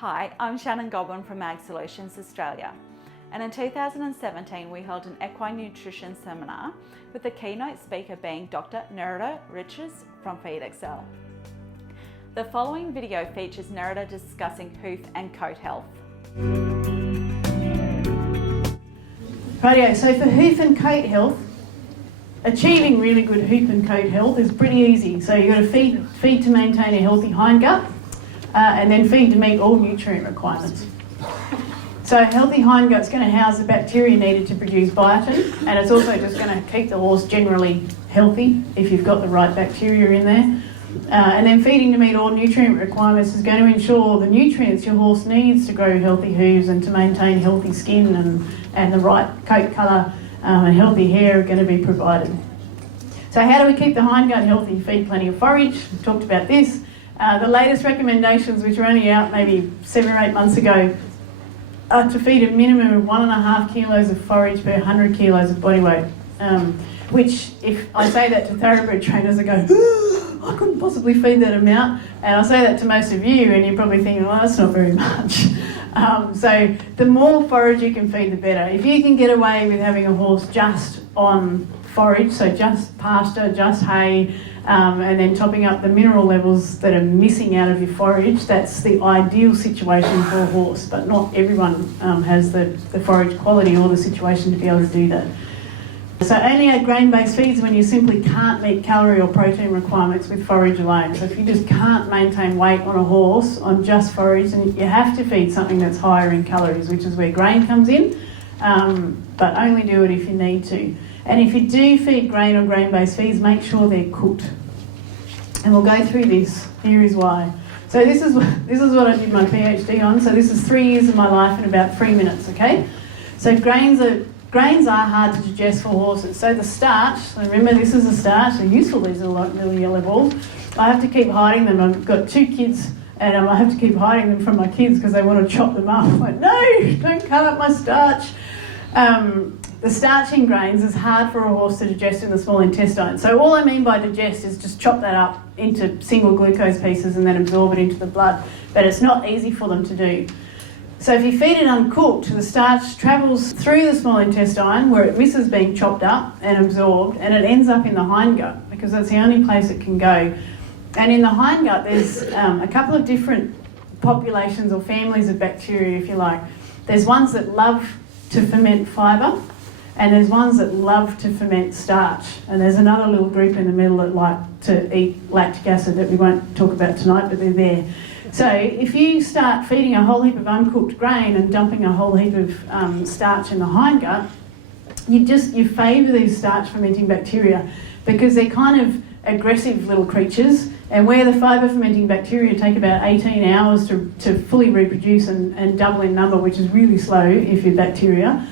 Hi, I'm Shannon Goblin from AgSolutions Australia, and in 2017 we held an equine nutrition seminar with the keynote speaker being Dr. Nerida Richards from FeedXL. The following video features Nerida discussing hoof and coat health. Rightio, so for hoof and coat health, achieving really good hoof and coat health is pretty easy. So you've got to feed to maintain a healthy hindgut, and then feed to meet all nutrient requirements. So a healthy hindgut's going to house the bacteria needed to produce biotin, and it's also just going to keep the horse generally healthy if you've got the right bacteria in there. And then feeding to meet all nutrient requirements is going to ensure the nutrients your horse needs to grow healthy hooves and to maintain healthy skin and the right coat colour and healthy hair are going to be provided. So how do we keep the hindgut healthy? Feed plenty of forage. We've talked about this. The latest recommendations, which were only out maybe 7 or 8 months ago, are to feed a minimum of 1.5 kilos of forage per 100 kilos of body weight. Which, if I say that to thoroughbred trainers, they go, I couldn't possibly feed that amount. And I'll say that to most of you, and you're probably thinking, well, that's not very much. So the more forage you can feed, the better. If you can get away with having a horse just on forage, so just pasture, just hay, and then topping up the mineral levels that are missing out of your forage, that's the ideal situation for a horse, but not everyone has the forage quality or the situation to be able to do that. So only add grain-based feeds when you simply can't meet calorie or protein requirements with forage alone. So if you just can't maintain weight on a horse on just forage, then you have to feed something that's higher in calories, which is where grain comes in, but only do it if you need to. And if you do feed grain or grain-based feeds, make sure they're cooked. And we'll go through this. Here is why. So this is what I did my PhD on. So this is 3 years of my life in about 3 minutes, okay? So grains are hard to digest for horses. So the starch, so remember this is a starch, they're useful, these are like little yellow balls. I have to keep hiding them. I've got 2 kids and I have to keep hiding them from my kids because they want to chop them up. I'm like, no, don't cut up my starch. The starch in grains is hard for a horse to digest in the small intestine. So all I mean by digest is just chop that up into single glucose pieces and then absorb it into the blood. But it's not easy for them to do. So if you feed it uncooked, the starch travels through the small intestine where it misses being chopped up and absorbed, and it ends up in the hindgut because that's the only place it can go. And in the hindgut there's a couple of different populations or families of bacteria, if you like. There's ones that love to ferment fibre, and there's ones that love to ferment starch. And there's another little group in the middle that like to eat lactic acid that we won't talk about tonight, but they're there. So if you start feeding a whole heap of uncooked grain and dumping a whole heap of starch in the hindgut, you favour these starch fermenting bacteria because they're kind of aggressive little creatures, and where the fibre fermenting bacteria take about 18 hours to fully reproduce and double in number, which is really slow if you're bacteria,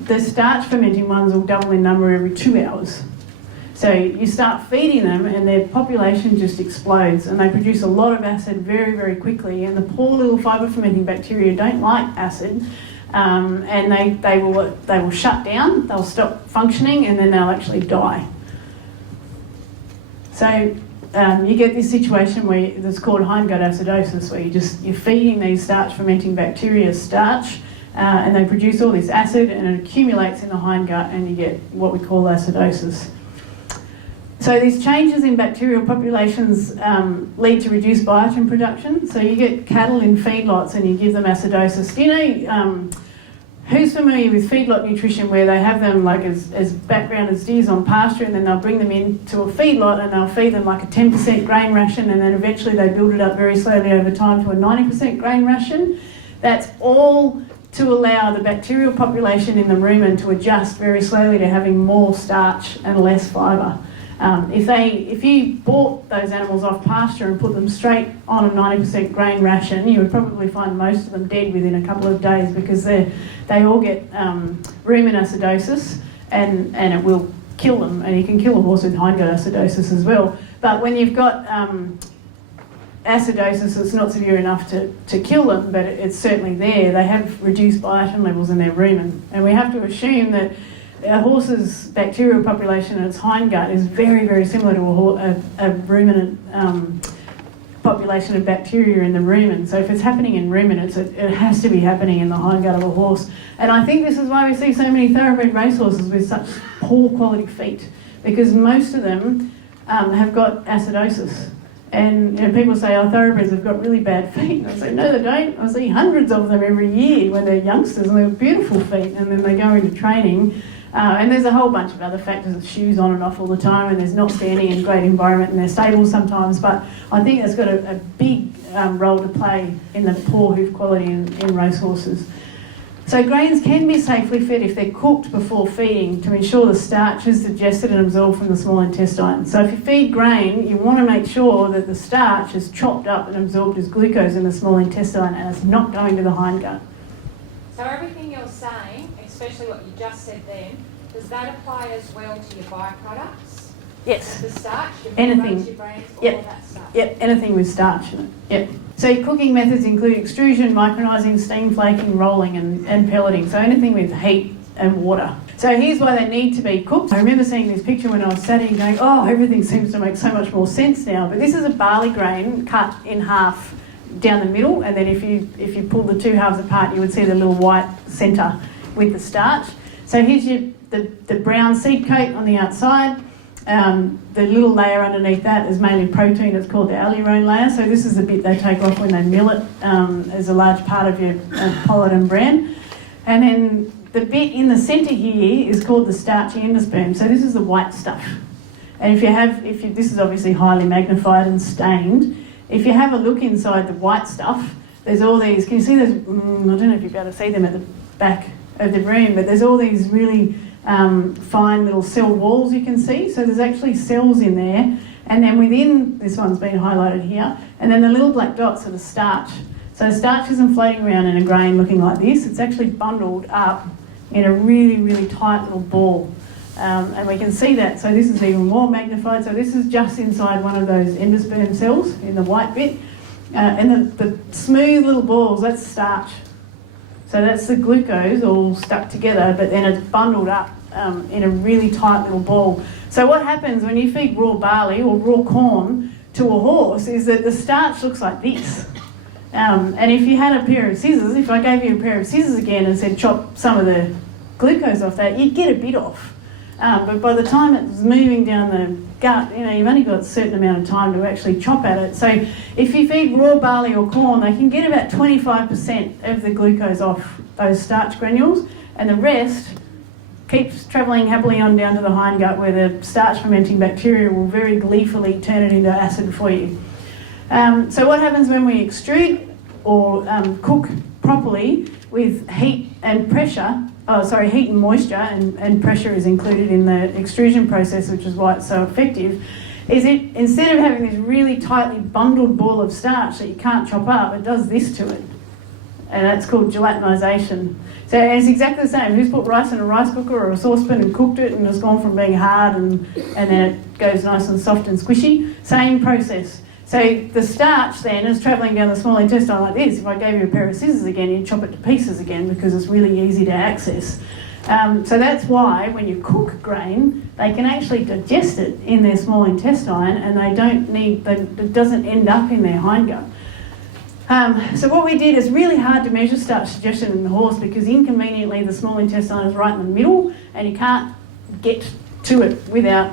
the starch fermenting ones will double in number every 2 hours. So you start feeding them and their population just explodes and they produce a lot of acid very, very quickly, and the poor little fibre fermenting bacteria don't like acid, and they will shut down, they'll stop functioning, and then they'll actually die. So you get this situation where it's called hindgut acidosis, where you're feeding these starch fermenting bacteria starch, and they produce all this acid and it accumulates in the hindgut and you get what we call acidosis. So these changes in bacterial populations lead to reduced biotin production. So you get cattle in feedlots and you give them acidosis. Do you know, who's familiar with feedlot nutrition, where they have them like as background as steers on pasture, and then they'll bring them into a feedlot and they'll feed them like a 10% grain ration, and then eventually they build it up very slowly over time to a 90% grain ration? That's all to allow the bacterial population in the rumen to adjust very slowly to having more starch and less fibre. If you bought those animals off pasture and put them straight on a 90% grain ration, you would probably find most of them dead within a couple of days because they all get rumen acidosis, and it will kill them. And you can kill a horse with hindgut acidosis as well. But when you've got acidosis, it's not severe enough to kill them, but it's certainly there. They have reduced biotin levels in their rumen, and we have to assume that a horse's bacterial population in its hindgut is very, very similar to a ruminant population of bacteria in the rumen. So if it's happening in rumen, it has to be happening in the hindgut of a horse. And I think this is why we see so many thoroughbred racehorses with such poor quality feet, because most of them have got acidosis. And people say, oh, thoroughbreds have got really bad feet. And I say, no, they don't. I see hundreds of them every year when they're youngsters, and they've beautiful feet, and then they go into training. And there's a whole bunch of other factors, of shoes on and off all the time, and there's not standing in great environment in their stables sometimes. But I think that's got a big role to play in the poor hoof quality in racehorses. So grains can be safely fed if they're cooked before feeding to ensure the starch is digested and absorbed from the small intestine. So if you feed grain, you want to make sure that the starch is chopped up and absorbed as glucose in the small intestine and it's not going to the hindgut. So everything you're saying, especially what you just said then, does that apply as well to your byproducts? Yes. The starch, your Anything. grains, your brains, Yep. all that stuff? Yep, anything with starch in it. Yep. So cooking methods include extrusion, micronizing, steam flaking, rolling and pelleting. So anything with heat and water. So here's why they need to be cooked. I remember seeing this picture when I was sat here going, oh, everything seems to make so much more sense now. But this is a barley grain cut in half down the middle, and then if you pull the two halves apart, you would see the little white centre with the starch. So here's the brown seed coat on the outside. The little layer underneath that is mainly protein. It's called the aleurone layer. So this is the bit they take off when they mill it as a large part of your pollen and bran. And then the bit in the centre here is called the starchy endosperm. So this is the white stuff. And this is obviously highly magnified and stained. If you have a look inside the white stuff, there's all these, can you see those, I don't know if you'll be able to see them at the back of the room, but there's all these really fine little cell walls you can see. So there's actually cells in there, and then within, this one's been highlighted here, and then the little black dots are the starch. So starch isn't floating around in a grain looking like this, it's actually bundled up in a really, really tight little ball. And we can see that, so this is even more magnified. So this is just inside one of those endosperm cells in the white bit. And the smooth little balls, that's starch. So that's the glucose all stuck together, but then it's bundled up in a really tight little ball. So what happens when you feed raw barley or raw corn to a horse is that the starch looks like this. And if you had a pair of scissors, if I gave you a pair of scissors again and said chop some of the glucose off that, you'd get a bit off. But by the time it's moving down the gut, you've only got a certain amount of time to actually chop at it. So if you feed raw barley or corn, they can get about 25% of the glucose off those starch granules, and the rest keeps travelling happily on down to the hindgut, where the starch fermenting bacteria will very gleefully turn it into acid for you. So what happens when we extrude or cook properly with heat and pressure, heat and moisture, and pressure is included in the extrusion process, which is why it's so effective, is it, instead of having this really tightly bundled ball of starch that you can't chop up, it does this to it. And that's called gelatinisation. So it's exactly the same. Who's put rice in a rice cooker or a saucepan and cooked it, and it's gone from being hard and then it goes nice and soft and squishy? Same process. So the starch then is travelling down the small intestine like this. If I gave you a pair of scissors again, you'd chop it to pieces again because it's really easy to access. So that's why when you cook grain, they can actually digest it in their small intestine, and it doesn't end up in their hindgut. So what we did is really hard to measure starch digestion in the horse because inconveniently the small intestine is right in the middle and you can't get to it without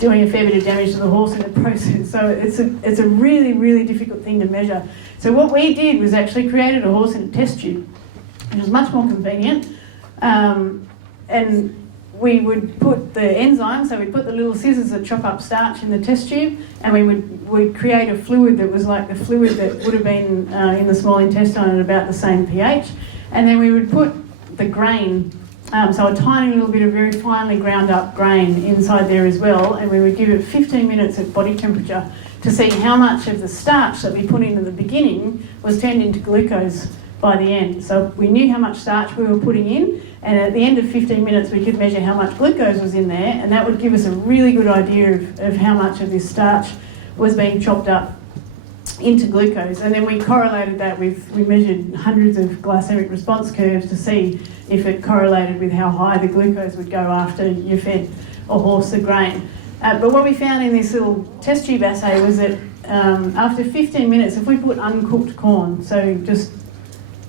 doing a fair bit of damage to the horse in the process. So it's a really, really difficult thing to measure. So what we did was actually created a horse in a test tube, which was much more convenient. And we would put the enzyme, so we'd put the little scissors that chop up starch in the test tube, and we'd create a fluid that was like the fluid that would have been in the small intestine at about the same pH. And then we would put the grain, so a tiny little bit of very finely ground up grain inside there as well, and we would give it 15 minutes at body temperature to see how much of the starch that we put in at the beginning was turned into glucose by the end. So we knew how much starch we were putting in, and at the end of 15 minutes we could measure how much glucose was in there, and that would give us a really good idea of how much of this starch was being chopped up into glucose. And then we correlated that we measured hundreds of glycemic response curves to see if it correlated with how high the glucose would go after you fed a horse the grain. But what we found in this little test tube assay was that after 15 minutes, if we put uncooked corn, so just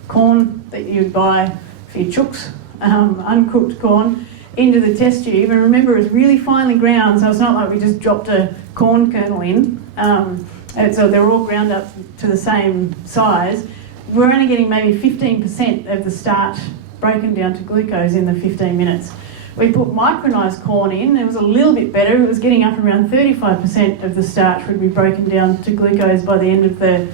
corn that you'd buy for your chooks, uncooked corn, into the test tube, and remember it's really finely ground, so it's not like we just dropped a corn kernel in, and so they're all ground up to the same size. We're only getting maybe 15% of the starch broken down to glucose in the 15 minutes. We put micronized corn in, it was a little bit better, it was getting up around 35% of the starch would be broken down to glucose by the end of the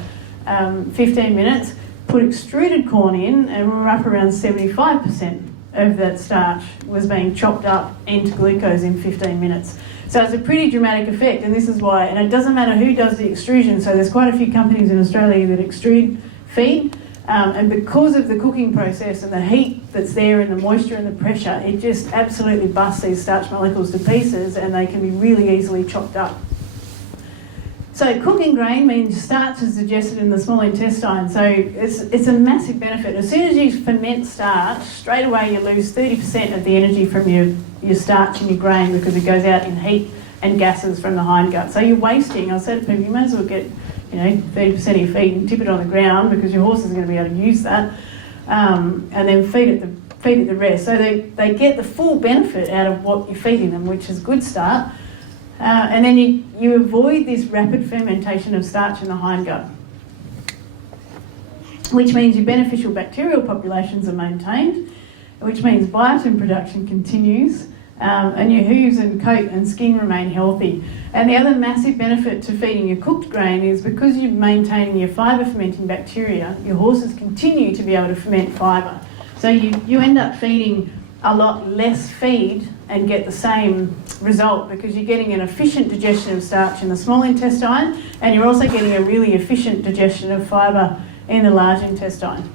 15 minutes. Put extruded corn in, and we're up around 75% of that starch was being chopped up into glucose in 15 minutes. So it's a pretty dramatic effect, and this is why, and it doesn't matter who does the extrusion, so there's quite a few companies in Australia that extrude feed, and because of the cooking process and the heat that's there and the moisture and the pressure, it just absolutely busts these starch molecules to pieces, and they can be really easily chopped up. So cooking grain means starch is digested in the small intestine, so it's a massive benefit. As soon as you ferment starch, straight away you lose 30% of the energy from your starch in your grain because it goes out in heat and gases from the hindgut. So you're wasting, I said to people, you may as well get 30% of your feed and tip it on the ground because your horse is going to be able to use that, and then feed it the rest. So they get the full benefit out of what you're feeding them, which is good start. And then you avoid this rapid fermentation of starch in the hindgut, which means your beneficial bacterial populations are maintained, which means biotin production continues, and your hooves and coat and skin remain healthy. And the other massive benefit to feeding your cooked grain is because you're maintaining your fibre fermenting bacteria, your horses continue to be able to ferment fibre. So you end up feeding a lot less feed and get the same result because you're getting an efficient digestion of starch in the small intestine, and you're also getting a really efficient digestion of fibre in the large intestine.